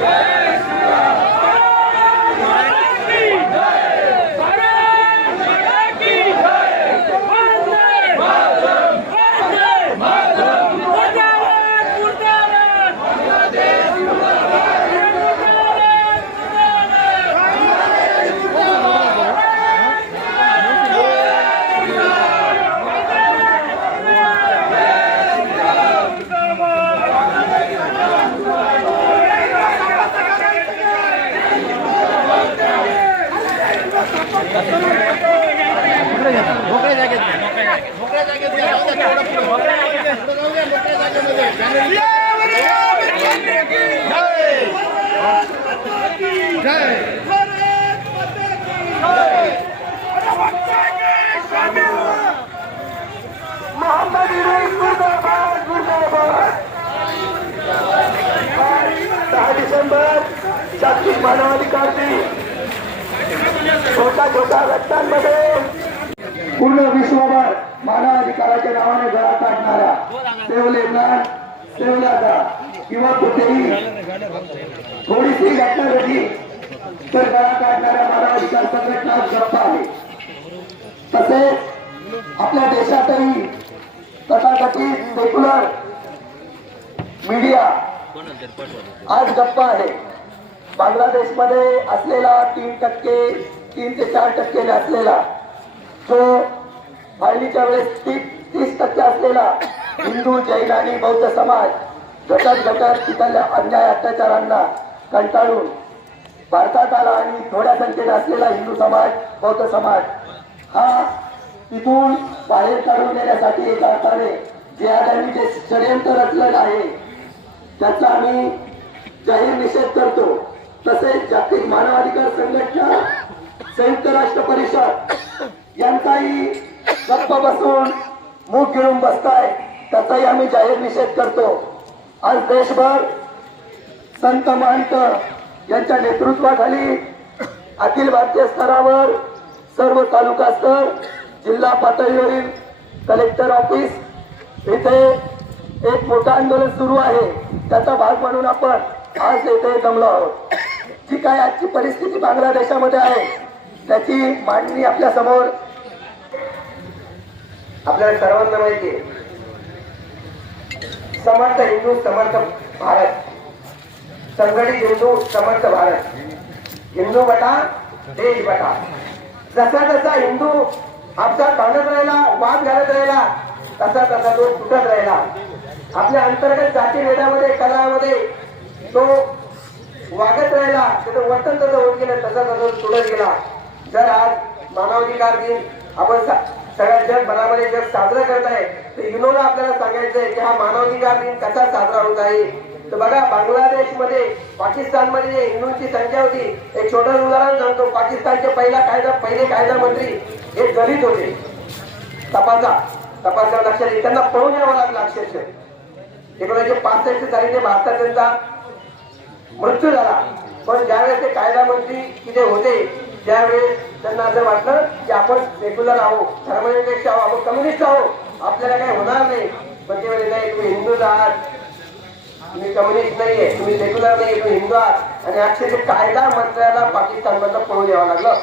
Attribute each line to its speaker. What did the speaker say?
Speaker 1: Yeah. जागतिक मानवाधिकार दिन छोट्या छोट्या रस्त्यांमध्ये पूर्ण विश्वभर मानवाधिकाराच्या नावाने गळा काढणारा सेवले ज्ञान जा किंवा कुठेही. थोडीशी घटना घडली तर गळा काढणाऱ्या मानवाधिकार संघटना गप्पा आहे तसेच आपल्या देशातही तथाकथित सेक्युलर मीडिया आज गप्प आहे. बांगलादेशमध्ये असलेला तीन टक्के तीन ते चार टक्के असलेला जो फाळणीच्या वेळेस तीस तीस टक्के असलेला हिंदू जैन आणि बौद्ध समाज घटत घटत तिथल्या अन्याय अत्याचारांना कंटाळून भारतात आला आणि थोड्या संख्येत असलेला हिंदू समाज बौद्ध समाज हा तिथून बाहेर काढून देण्यासाठी एका अर्थाने जे आधारांनी जे षडयंत्र रचलेलं आहे त्याचा आम्ही जाहीर निषेध करतो. तसेच जागतिक मानवाधिकार संघटना संयुक्त राष्ट्र परिषद यांचाही गप्प बसून मूग गिळून बसताय. त्याचाही आम्ही जाहीर निषेध करतो. आज देशभर संत महंत यांच्या नेतृत्वाखाली अखिल भारतीय स्तरावर सर्व तालुका स्तर जिल्हा पातळीवरील कलेक्टर ऑफिस इथे एक मोठं आंदोलन सुरू आहे. त्याचा भाग म्हणून आपण आज येथे जमलो आहोत. जी काय आजची परिस्थिती बांगलादेशामध्ये आहे त्याची मांडणी आपल्यासमोर आपल्याला सर्वांना माहिती आहे. समर्थ हिंदू समर्थ भारत. संघटित हिंदू समर्थ भारत. हिंदू बटा देश बटा. जसा जसा हिंदू आपसात भांडत राहिला वाद घालत राहिला तसा तसा तो तुटत राहिला. आपल्या अंतर्गत जाती भेदामध्ये कलामध्ये तो वागत राहिला त्याचं वर्तन तसं होत गेलं तसा तसा तुटत गेला. जर आज मानवाधिकार दिन आपण सगळ्या जगभरामध्ये जग साजरा करत आहे. तर इग्नोला आपल्याला सांगायचं आहे की हा मानवाधिकार दिन कसा साजरा होत आहे? तर बघा बांगलादेशमध्ये पाकिस्तानमध्ये जे हिंदूंची संख्या होती. एक छोटं उदाहरण सांगतो. पाकिस्तानचे पहिला कायदा पहिले कायदा मंत्री हे दलित होते. तपासा. तपासा लक्षात येईल. त्यांना पळून यावं लागलं अक्षरशः. एकोणीसशे पासष्ट साली ते भारतात त्यांचा मृत्यू झाला. पण ज्यावेळेस ते कायदा मंत्री तिथे होते त्यावेळेस त्यांना असं वाटलं की आपण सेक्युलर आहो धर्मनिरपेक्ष आहो आपण कम्युनिस्ट आहोत. आपल्याला काही होणार नाही. पण ते म्हणजे नाही तुम्ही हिंदूच आहात तुम्ही कम्युनिस्ट नाहीये. तुम्ही सेक्युलर नाहीये. तुम्ही हिंदू आहात. आणि अक्षरशः कायदा मंत्र्याला पाकिस्तान मधलं पळून यावं लागलं.